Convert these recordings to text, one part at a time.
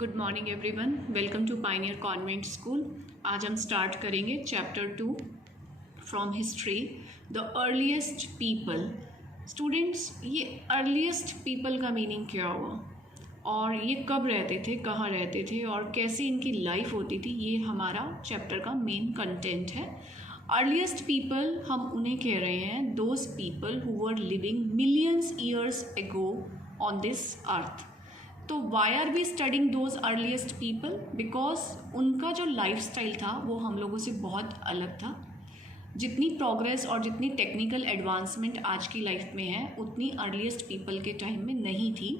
Good morning everyone, welcome to pioneer convent school. आज हम start करेंगे chapter 2 from history, the earliest people. Students, ये earliest people का meaning क्या हुआ और ये कब रहते थे, कहाँ रहते थे और कैसी इनकी लाइफ होती थी, ये हमारा चैप्टर का मेन कंटेंट है। अर्लीस्ट पीपल हम उन्हें कह रहे हैं, those people who were living millions years ago on this earth. तो why are we studying those earliest people? Because उनका जो लाइफ स्टाइल था वो हम लोगों से बहुत अलग था। जितनी प्रोग्रेस और जितनी टेक्निकल एडवांसमेंट आज की लाइफ में है उतनी अर्लीस्ट पीपल के टाइम में नहीं थी।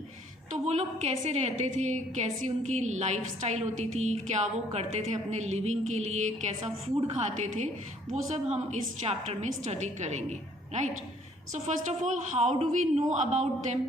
तो वो लोग कैसे रहते थे, कैसी उनकी लाइफ स्टाइल होती थी, क्या वो करते थे अपने लिविंग के लिए, कैसा फूड खाते थे, वो सब हम इस चैप्टर में स्टडी करेंगे, right. So first of all, how do we know about them?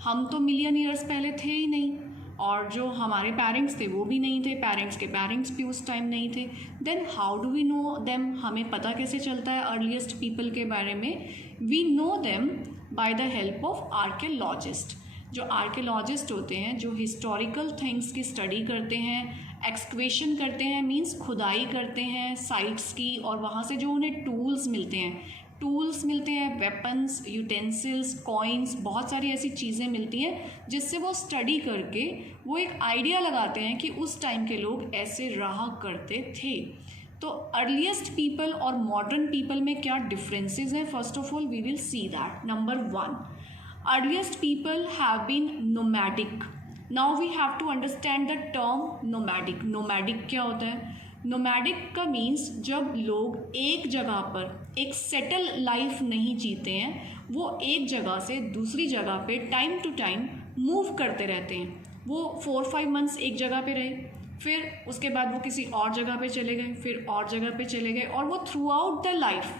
हम तो मिलियन ईयर्स पहले थे ही नहीं, और जो हमारे पेरेंट्स थे वो भी नहीं थे, पेरेंट्स के पेरेंट्स भी उस टाइम नहीं थे। Then how do we know them? हमें पता कैसे चलता है अर्लीस्ट पीपल के बारे में? We know them by the help of archaeologist. जो आर्कियोलॉजिस्ट होते हैं, जो हिस्टोरिकल थिंग्स की स्टडी करते हैं, एक्सकवेशन करते हैं, मीन्स खुदाई करते हैं साइट्स की, और वहाँ से जो उन्हें टूल्स मिलते हैं, वेपन्स, यूटेंसिल्स, कॉइन्स, बहुत सारी ऐसी चीज़ें मिलती हैं जिससे वो स्टडी करके वो एक आइडिया लगाते हैं कि उस टाइम के लोग ऐसे रहा करते थे। तो अर्लीस्ट पीपल और मॉडर्न पीपल में क्या डिफरेंसेस हैं? First of all we will see that. Number 1, earliest people have been nomadic. Now we have to understand the term nomadic. Nomadic क्या होता है? नोमैडिक का मीन्स जब लोग एक जगह पर एक सेटल लाइफ नहीं जीते हैं, वो एक जगह से दूसरी जगह पे टाइम टू टाइम मूव करते रहते हैं। वो 4-5 मंथ्स एक जगह पे रहे, फिर उसके बाद वो किसी और जगह पे चले गए, फिर और जगह पे चले गए, और वो थ्रू आउट द लाइफ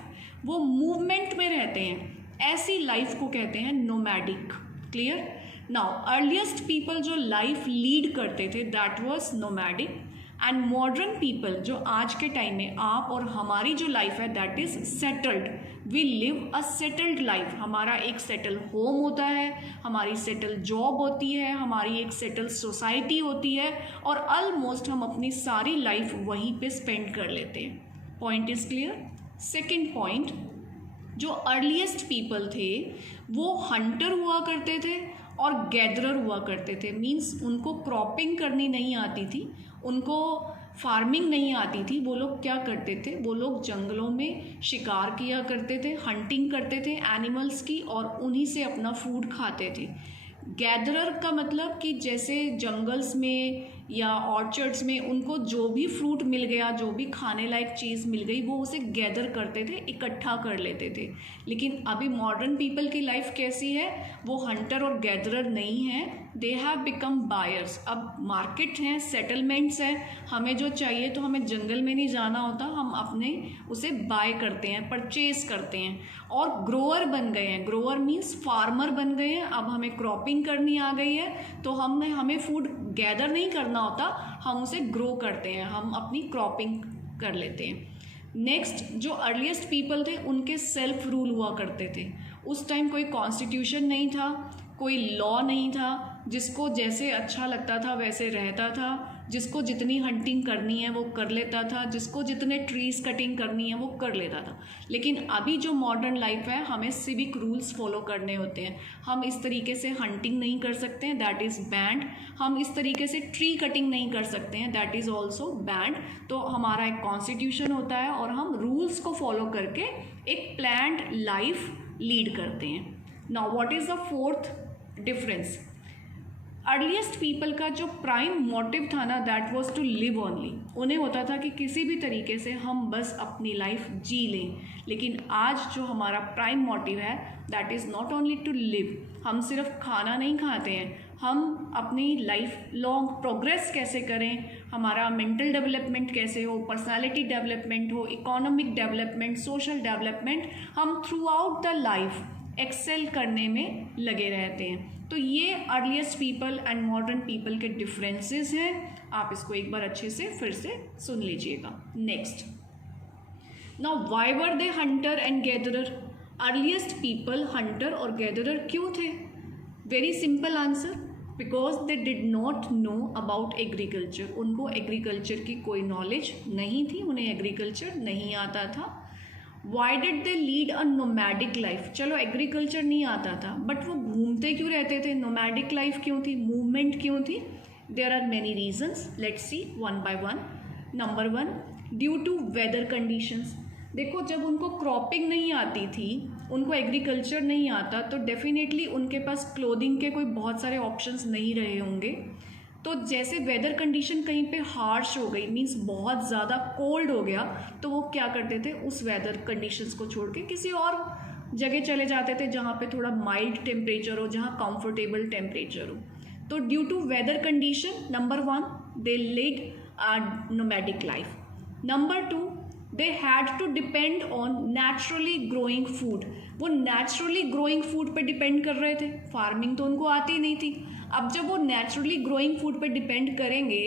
वो मूवमेंट में रहते हैं। ऐसी लाइफ को कहते हैं nomadic. Clear? Now earliest people जो लाइफ लीड करते थे that was nomadic, and modern people जो आज के टाइम में आप और हमारी जो लाइफ है that is settled. We live a settled life. हमारा एक सेटल होम होता है, हमारी सेटल जॉब होती है, हमारी एक सेटल सोसाइटी होती है, और ऑलमोस्ट हम अपनी सारी लाइफ वहीं पे स्पेंड कर लेते हैं। Point is clear? Second point, जो अर्लीस्ट पीपल थे वो हंटर हुआ करते थे और गैदरर हुआ करते थे। मीन्स उनको क्रॉपिंग करनी नहीं आती थी, उनको फार्मिंग नहीं आती थी। वो लोग क्या करते थे? वो लोग जंगलों में शिकार किया करते थे, हंटिंग करते थे एनिमल्स की, और उन्हीं से अपना फूड खाते थे। गैदरर का मतलब कि जैसे जंगल्स में या ऑर्चर्ड्स में उनको जो भी फ्रूट मिल गया, जो भी खाने लायक चीज़ मिल गई, वो उसे गैदर करते थे, इकट्ठा कर लेते थे। लेकिन अभी मॉडर्न पीपल की लाइफ कैसी है? वो हंटर और गैदरर नहीं है, दे हैव बिकम बायर्स। अब मार्केट हैं, सेटलमेंट्स हैं, हमें जो चाहिए तो हमें जंगल में नहीं जाना होता, हम अपने उसे बाय करते हैं, परचेज करते हैं, और ग्रोअर बन गए हैं। ग्रोअर मीन्स फार्मर बन गए हैं। अब हमें क्रॉपिंग करनी आ गई है, तो हमें फूड गैदर नहीं करना होता, हम उसे ग्रो करते हैं, हम अपनी क्रॉपिंग कर लेते हैं। नेक्स्ट, जो अर्लीस्ट पीपल थे उनके सेल्फ रूल हुआ करते थे। उस टाइम कोई कॉन्स्टिट्यूशन नहीं था, कोई लॉ नहीं था, जिसको जैसे अच्छा लगता था वैसे रहता था, जिसको जितनी हंटिंग करनी है वो कर लेता था, जिसको जितने ट्रीज कटिंग करनी है वो कर लेता था। लेकिन अभी जो मॉडर्न लाइफ है, हमें सिविक रूल्स फॉलो करने होते हैं। हम इस तरीके से हंटिंग नहीं कर सकते हैं, दैट इज़ बैंड। हम इस तरीके से ट्री कटिंग नहीं कर सकते हैं, दैट इज़ ऑल्सो बैंड। तो हमारा एक कॉन्स्टिट्यूशन होता है और हम रूल्स को फॉलो करके एक प्लान्ड लाइफ लीड करते हैं। Now what is the fourth difference? Earliest people का जो प्राइम मोटिव था ना, that was to live only. उन्हें होता था कि किसी भी तरीके से हम बस अपनी लाइफ जी लें। लेकिन आज जो हमारा प्राइम मोटिव है that is not only to live. हम सिर्फ खाना नहीं खाते हैं, हम अपनी लाइफ लॉन्ग प्रोग्रेस कैसे करें, हमारा मेंटल डेवलपमेंट कैसे हो, पर्सनालिटी डेवलपमेंट हो, इकोनॉमिक डेवलपमेंट, सोशल डेवलपमेंट, हम throughout the life excel करने में लगे रहते हैं। तो ये earliest people and modern people के डिफरेंसेस हैं। आप इसको एक बार अच्छे से फिर से सुन लीजिएगा। Next, now why were they Hunter and gatherer? Earliest people Hunter और गैदरर क्यों थे? Very simple answer, because they did not know about agriculture, उनको एग्रीकल्चर की कोई नॉलेज नहीं थी, उन्हें एग्रीकल्चर नहीं आता था। Why did they lead a nomadic life, चलो एग्रीकल्चर नहीं आता था बट वो घूमते क्यों रहते थे, नोमैडिक लाइफ क्यों थी, मूवमेंट क्यों थी? There are many reasons, let's see one by one. Number 1, due to weather conditions. देखो जब उनको क्रॉपिंग नहीं आती थी, उनको एग्रीकल्चर नहीं आता, तो डेफिनेटली उनके पास क्लोथिंग के कोई बहुत सारे ऑप्शंस नहीं रहे होंगे। तो जैसे वेदर कंडीशन कहीं पे हार्श हो गई, मींस बहुत ज़्यादा कोल्ड हो गया, तो वो क्या करते थे, उस वेदर कंडीशंस को छोड़ के किसी और जगह चले जाते थे जहाँ पे थोड़ा माइल्ड टेम्परेचर हो, जहाँ कंफर्टेबल टेम्परेचर हो। तो due to weather condition, number 1, they lead a nomadic life. Number 2, they had to depend on naturally growing food, वो नेचुरली ग्रोइंग फूड पे डिपेंड कर रहे थे, फार्मिंग तो उनको आती नहीं थी। अब जब वो नेचुरली ग्रोइंग फूड पे डिपेंड करेंगे,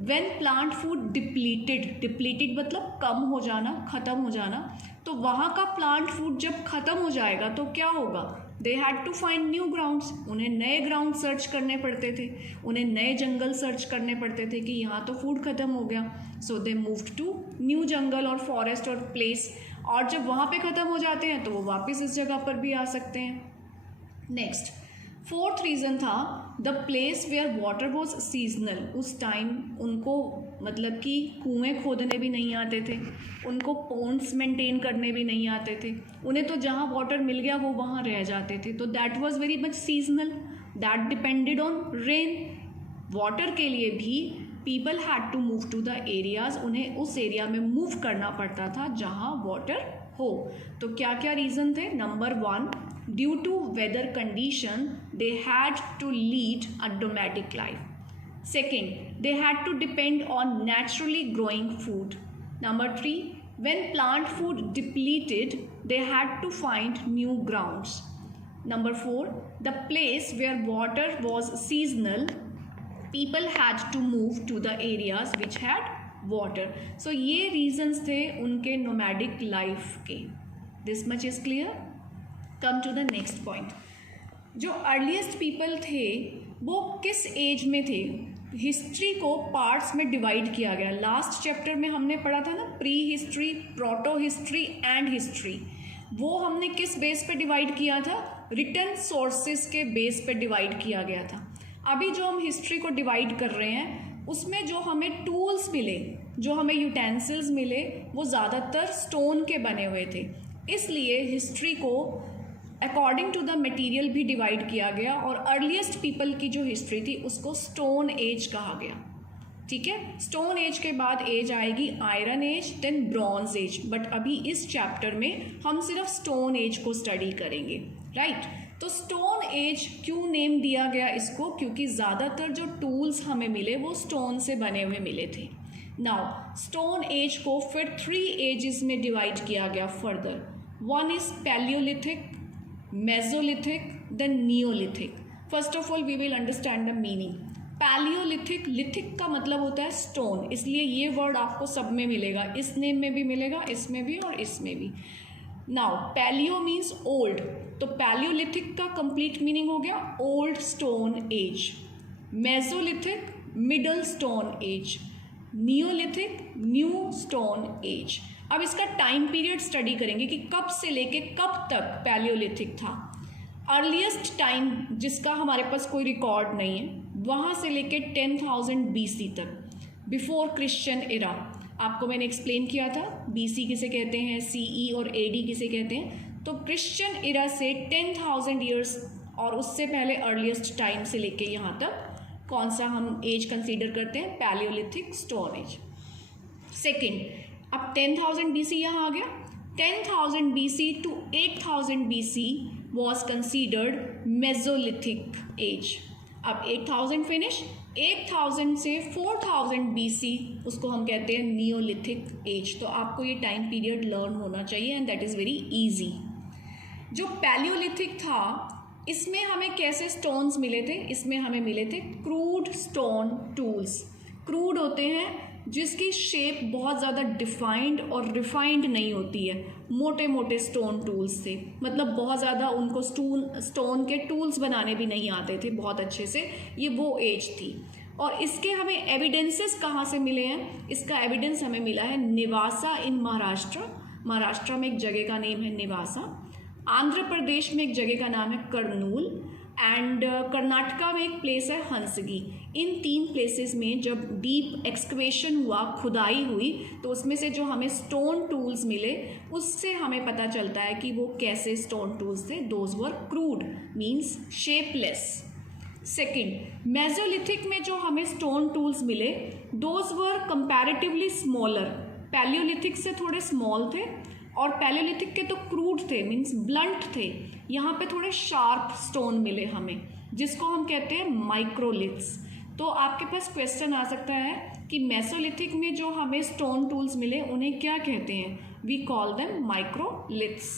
व्हेन प्लांट फूड डिप्लीटेड मतलब कम हो जाना, ख़त्म हो जाना, तो वहाँ का प्लांट फूड जब ख़त्म हो जाएगा तो क्या होगा, they had to find new grounds, उन्हें नए ग्राउंड सर्च करने पड़ते थे, उन्हें नए जंगल सर्च करने पड़ते थे कि यहाँ तो फूड ख़त्म हो गया, सो दे मूव्ड टू न्यू जंगल और फॉरेस्ट और प्लेस, और जब वहाँ पे ख़त्म हो जाते हैं तो वो वापस इस जगह पर भी आ सकते हैं। नेक्स्ट, 4th रीज़न था the place where water was seasonal. उस टाइम उनको मतलब कि कुएँ खोदने भी नहीं आते थे, उनको पोन्ड्स मेंटेन करने भी नहीं आते थे, उन्हें तो जहाँ वाटर मिल गया वो वहाँ रह जाते थे, तो that was very much seasonal, that depended on rain. Water के लिए भी people had to move to the areas, उन्हें उस एरिया में मूव करना पड़ता था जहाँ वाटर हो। तो क्या क्या रीज़न थे? Number 1, due to weather condition they had to lead a nomadic life. Second, they had to depend on naturally growing food. Number 3, when plant food depleted, they had to find new grounds. Number 4, the place where water was seasonal, people had to move to the areas which had water. So ये reasons थे उनके nomadic life के. This much is clear? Come to the next point. जो earliest people थे वो किस as में थे? हिस्ट्री को पार्ट्स में डिवाइड किया गया। लास्ट चैप्टर में हमने पढ़ा था ना, pre history, proto history and history. वो हमने किस बेस पे डिवाइड किया था? रिटन सोर्सेस के बेस पे डिवाइड किया गया था। अभी जो हम हिस्ट्री को डिवाइड कर रहे हैं उसमें जो हमें टूल्स मिले, जो हमें यूटेंसिल्स मिले, वो ज़्यादातर स्टोन के बने हुए थे, इसलिए हिस्ट्री को अकॉर्डिंग टू द मटेरियल भी डिवाइड किया गया, और अर्लीस्ट पीपल की जो हिस्ट्री थी उसको स्टोन एज कहा गया। ठीक है, स्टोन एज के बाद एज आएगी iron age, then bronze age, but अभी इस चैप्टर में हम सिर्फ स्टोन एज को स्टडी करेंगे, राइट? तो स्टोन एज क्यों नेम दिया गया इसको? क्योंकि ज़्यादातर जो टूल्स हमें मिले वो स्टोन से बने हुए मिले थे। नाउ स्टोन एज को फिर 3 एजेस में डिवाइड किया गया further. 1 is palaeolithic, mesolithic, then neolithic. First of all we will understand the meaning. Palaeolithic, lithic का मतलब होता है स्टोन, इसलिए ये वर्ड आपको सब में मिलेगा, इस नेम में भी मिलेगा, इसमें भी और इसमें भी। नाउ पैलियो मीन्स ओल्ड, तो पैलियोलिथिक का कंप्लीट मीनिंग हो गया old stone age. Mesolithic, middle stone age. Neolithic, new stone age. अब इसका टाइम पीरियड स्टडी करेंगे कि कब से लेके कब तक पैलियोलिथिक था। अर्लीस्ट टाइम जिसका हमारे पास कोई रिकॉर्ड नहीं है, वहाँ से लेके 10,000 BC तक, बिफोर क्रिश्चियन एरा। आपको मैंने एक्सप्लेन किया था BC किसे कहते हैं, CE और AD किसे कहते हैं। तो क्रिश्चियन एरा से 10,000 ईयर्स और उससे पहले अर्लीस्ट टाइम से लेके यहाँ तक कौन सा हम एज कंसीडर करते हैं? Palaeolithic stone age. सेकेंड, अब 10,000 BC यहाँ आ गया। 10,000 BC to 8,000 BC was considered Mesolithic age. अब 8,000 फिनिश, 8,000 से 4,000 BC उसको हम कहते हैं नियोलिथिक एज। तो आपको ये टाइम पीरियड लर्न होना चाहिए and that is very easy. जो पैलियोलिथिक था इसमें हमें कैसे स्टोन्स मिले थे? इसमें हमें मिले थे क्रूड स्टोन टूल्स। क्रूड होते हैं जिसकी शेप बहुत ज़्यादा डिफाइंड और रिफाइंड नहीं होती है, मोटे मोटे स्टोन टूल्स से, मतलब बहुत ज़्यादा उनको स्टोन के टूल्स बनाने भी नहीं आते थे बहुत अच्छे से, ये वो एज थी। और इसके हमें एविडेंसेस कहाँ से मिले हैं? इसका एविडेंस हमें मिला है निवासा इन महाराष्ट्र। महाराष्ट्र में एक जगह का नेम है निवासा, आंध्र प्रदेश में एक जगह का नाम है कर्नूल, एंड कर्नाटका में एक प्लेस है हंसगी। इन 3 प्लेसेस में जब डीप एक्सकवेशन हुआ, खुदाई हुई, तो उसमें से जो हमें स्टोन टूल्स मिले उससे हमें पता चलता है कि वो कैसे स्टोन टूल्स थे। Those were crude, means shapeless. Second, Mesolithic में जो हमें स्टोन टूल्स मिले those were comparatively smaller, Palaeolithic से थोड़े स्मॉल थे, और पैलियोलिथिक के तो क्रूड थे, मीन्स ब्लंट थे। यहाँ पे थोड़े शार्प स्टोन मिले हमें, जिसको हम कहते हैं माइक्रोलिथ्स। तो आपके पास क्वेश्चन आ सकता है कि मेसोलिथिक में जो हमें स्टोन टूल्स मिले उन्हें क्या कहते हैं? We call them microliths.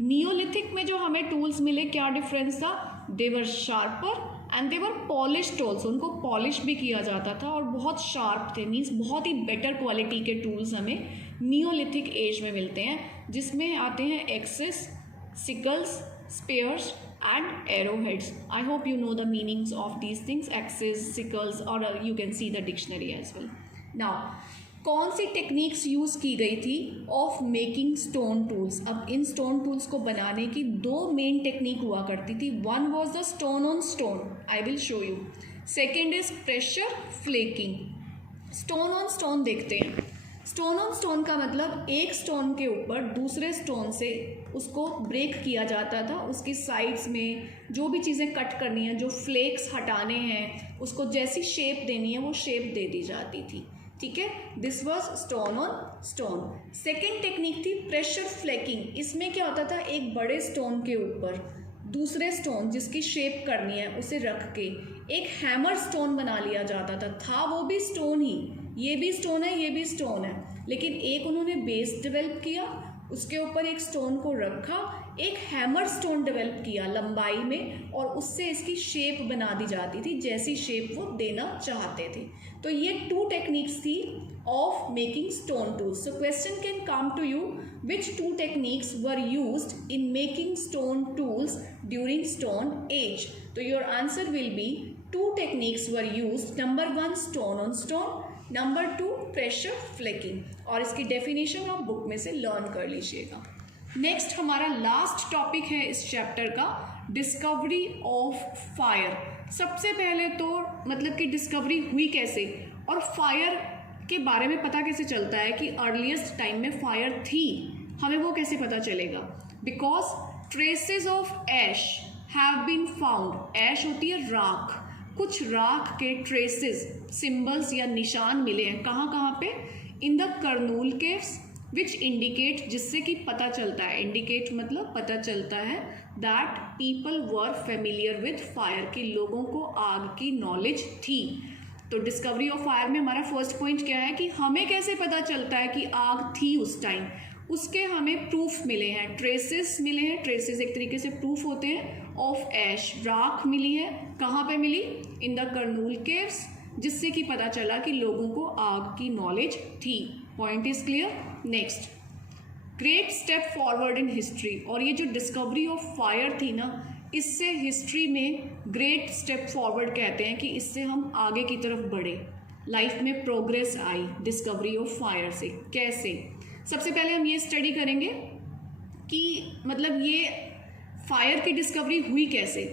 Neolithic में जो हमें टूल्स मिले, क्या डिफरेंस था? They were sharper and they were polished also, उनको पॉलिश भी किया जाता था और बहुत शार्प थे, मीन्स बहुत ही बेटर क्वालिटी के टूल्स हमें नियोलिथिक एज में मिलते हैं, जिसमें आते हैं axes, sickles, spears and arrowheads. I hope you know the meanings of these things, axes, sickles, और you can see the dictionary as well. Now, कौन सी टेक्निक्स यूज़ की गई थी ऑफ मेकिंग स्टोन टूल्स? अब इन स्टोन टूल्स को बनाने की 2 मेन टेक्निक हुआ करती थी। One was the stone on stone, I will show you. Second is pressure flaking. Stone on stone देखते हैं। स्टोन ऑन स्टोन का मतलब एक स्टोन के ऊपर दूसरे स्टोन से उसको ब्रेक किया जाता था, उसकी साइड्स में जो भी चीज़ें कट करनी है, जो फ्लेक्स हटाने हैं, उसको जैसी शेप देनी है वो शेप दे दी जाती थी। ठीक है, this was stone on stone. Second technique थी प्रेशर फ्लेकिंग। इसमें क्या होता था, एक बड़े स्टोन के ऊपर दूसरे स्टोन जिसकी शेप करनी है उसे रख के एक हैमर स्टोन बना लिया जाता था वो भी स्टोन ही, ये भी स्टोन है, ये भी स्टोन है, लेकिन एक उन्होंने बेस डेवलप किया, उसके ऊपर एक स्टोन को रखा, एक हैमर स्टोन डेवलप किया लंबाई में, और उससे इसकी शेप बना दी जाती थी जैसी शेप वो देना चाहते थे। तो ये 2 टेक्निक्स थी of making stone tools. So question can come to you, which 2 techniques were used in making stone tools during stone age? तो your answer will be 2 techniques were used. Number 1 stone on stone, number 2 pressure flaking, और इसकी definition आप book में से learn कर लीजिएगा। Next हमारा last topic है इस चैप्टर का, डिस्कवरी ऑफ फायर। सबसे पहले तो मतलब कि डिस्कवरी हुई कैसे, और फायर के बारे में पता कैसे चलता है कि अर्लीस्ट टाइम में फायर थी, हमें वो कैसे पता चलेगा? Because traces of ash have been found. Ash होती है राख, कुछ राख के ट्रेसेस, सिंबल्स या निशान मिले हैं। कहाँ कहाँ पे? In the Kurnool caves, which indicate, जिससे कि पता चलता है, इंडिकेट मतलब पता चलता है, that people were familiar with fire, कि लोगों को आग की नॉलेज थी। तो डिस्कवरी ऑफ फायर में हमारा फर्स्ट पॉइंट क्या है कि हमें कैसे पता चलता है कि आग थी उस टाइम? उसके हमें प्रूफ मिले हैं, ट्रेसेस मिले हैं। ट्रेसेस एक तरीके से प्रूफ होते हैं ऑफ ऐश, राख मिली है। कहाँ पे मिली? इन द कर्नूल केव्स, जिससे कि पता चला कि लोगों को आग की नॉलेज थी। Point is clear. Next, great step forward in history. और ये जो डिस्कवरी ऑफ फायर थी ना, इससे हिस्ट्री में ग्रेट स्टेप फॉरवर्ड कहते हैं कि इससे हम आगे की तरफ बढ़े, लाइफ में progress I discovery of fire से। कैसे? सबसे पहले हम ये स्टडी करेंगे कि मतलब ये फायर की डिस्कवरी हुई कैसे।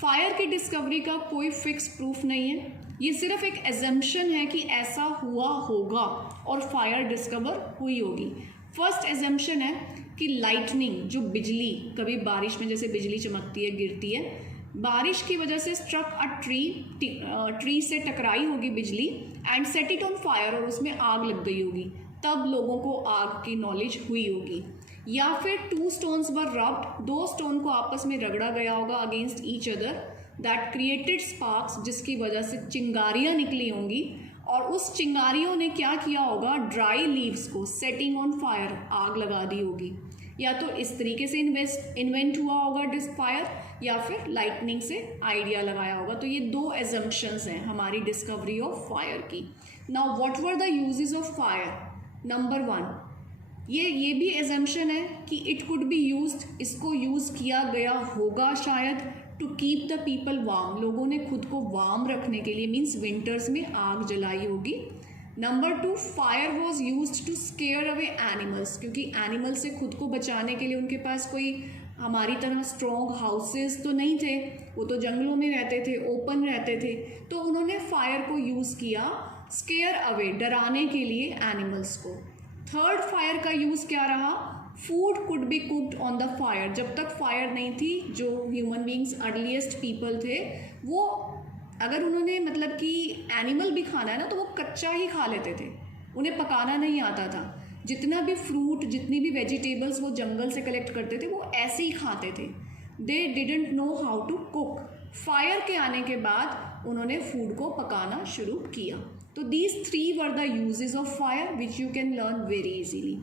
फायर की डिस्कवरी का कोई फिक्स प्रूफ नहीं है, ये सिर्फ एक एजम्पशन है कि ऐसा हुआ होगा और फायर डिस्कवर हुई होगी। फर्स्ट एजम्पशन है कि लाइटनिंग, जो बिजली, कभी बारिश में जैसे बिजली चमकती है, गिरती है, बारिश की वजह से स्ट्रक अ ट्री से टकराई होगी बिजली and set it on fire, और उसमें आग लग गई होगी, तब लोगों को आग की नॉलेज हुई होगी। या फिर 2 stones वर रब्ड, 2 स्टोन को आपस में रगड़ा गया होगा against each other, that created sparks, जिसकी वजह से चिंगारियाँ निकली होंगी, और उस चिंगारियों ने क्या किया होगा, ड्राई लीव्स को सेटिंग ऑन फायर, आग लगा दी होगी। या तो इस तरीके से इन्वेंट हुआ होगा फायर, या फिर लाइटनिंग से आइडिया लगाया होगा। तो ये दो एजम्पशंस हैं हमारी डिस्कवरी ऑफ फायर की। Now what were the uses of fire? Number 1, ये भी एजम्पशन है कि इट कुड बी यूज्ड, इसको यूज़ किया गया होगा शायद, to keep the people warm, लोगों ने खुद को वार्म रखने के लिए, मीन्स विंटर्स में आग जलाई होगी। Number 2, fire was use to scare away animals, क्योंकि एनिमल से खुद को बचाने के लिए उनके पास कोई हमारी तरह स्ट्रॉन्ग हाउसेस तो नहीं थे, वो तो जंगलों में रहते थे, ओपन रहते थे, तो उन्होंने फायर को यूज़ किया स्केयर अवे, डराने के लिए एनिमल्स को। थर्ड फायर का यूज़ क्या रहा? Food could be cooked on the fire, जब तक फायर नहीं थी, जो ह्यूमन बींग्स अर्लीस्ट पीपल थे, वो अगर उन्होंने मतलब कि एनिमल भी खाना है ना, तो वो कच्चा ही खा लेते थे, उन्हें पकाना नहीं आता था। जितना भी फ्रूट, जितनी भी वेजिटेबल्स वो जंगल से कलेक्ट करते थे, वो ऐसे ही खाते थे। They didn't know how to cook. Fire के आने के बाद उन्होंने फूड को पकाना शुरू किया। तो these 3 were the uses of fire which you can learn very easily.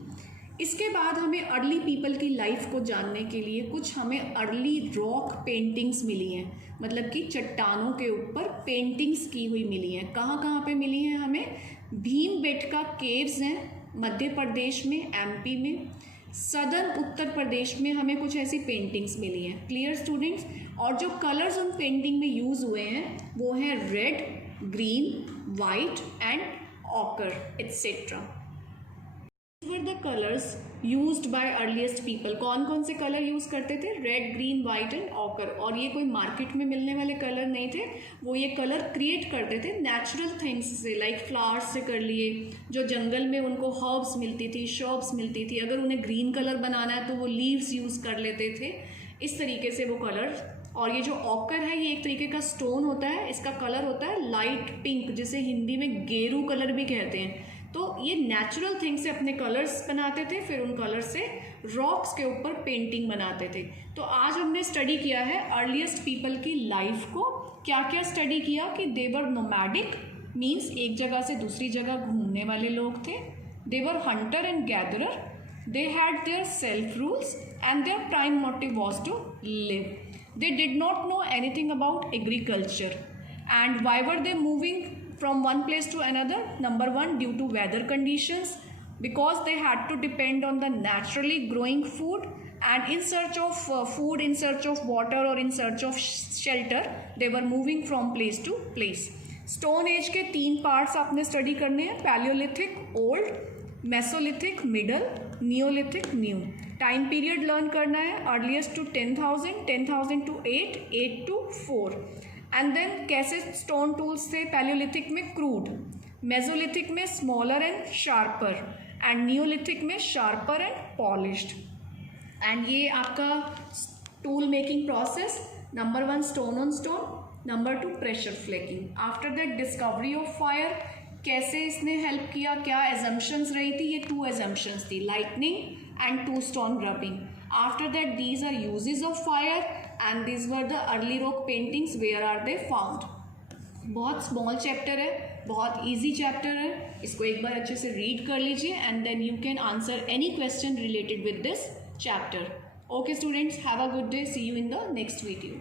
इसके बाद हमें अर्ली पीपल की लाइफ को जानने के लिए कुछ हमें अर्ली रॉक पेंटिंग्स मिली हैं, मतलब कि चट्टानों के ऊपर पेंटिंग्स की हुई मिली हैं। कहाँ कहाँ पे मिली हैं हमें? भीमबेटका केव्स हैं मध्य प्रदेश में, एमपी में। सदर्न उत्तर प्रदेश में हमें कुछ ऐसी पेंटिंग्स मिली हैं। Clear students? और जो कलर्स उन पेंटिंग में यूज़ हुए हैं वो हैं red, green, white and occur etcetera. Were the colours used by earliest people. कौन कौन से कलर यूज़ करते थे? Red, green, white and occur. और ये कोई मार्केट में मिलने वाले कलर नहीं थे, वो ये कलर क्रिएट करते थे नेचुरल थिंग्स से, लाइक फ्लावर्स से कर लिए, जो जंगल में उनको हर्ब्स मिलती थी, शर्ब्स मिलती थी। अगर उन्हें ग्रीन कलर बनाना है तो वो लीव्स यूज़ कर लेते थे, इस तरीके से वो कलर। और ये जो ऑकर है, ये एक तरीके का स्टोन होता है, इसका कलर होता है लाइट पिंक, जिसे हिंदी में गेरू कलर भी कहते हैं। तो ये नेचुरल थिंग से अपने कलर्स बनाते थे, फिर उन कलर से रॉक्स के ऊपर पेंटिंग बनाते थे। तो आज हमने स्टडी किया है अर्लीस्ट पीपल की लाइफ को। क्या क्या स्टडी किया? कि दे वर नोमैडिक, मीन्स एक जगह से दूसरी जगह घूमने वाले लोग थे। They were hunter and gatherer, they had their self rules and their prime motive was to live. They did not know anything about agriculture. And why were they moving from one place to another? Number 1, due to weather conditions, because they had to depend on the naturally growing food, and in search of food, in search of water or in search of shelter, they were moving from place to place. Stone Age के 3 parts आपने study करने हैं, palaeolithic old, mesolithic middle, neolithic new. Time period learn करना है, earliest to 10,000, 10,000 to 8, 8 to 4। And then कैसे stone tools थे? Palaeolithic में crude, mesolithic में smaller and sharper, and neolithic में शार्पर एंड पॉलिश्ड। एंड ये आपका tool making process, number 1 stone on stone, number 2 pressure flaking. After that discovery of fire, कैसे इसने help किया, क्या एजम्पशंस रही थी? ये 2 एजम्पशंस थी, lightning and 2 stone rubbing. After that, these are uses of fire and these were the early rock paintings. Where are they found? बहुत small chapter है, बहुत इजी चैप्टर है, इसको एक बार अच्छे से रीड कर लीजिए and then you can answer any question related with this chapter. Okay students, have a good day, see you in the next video.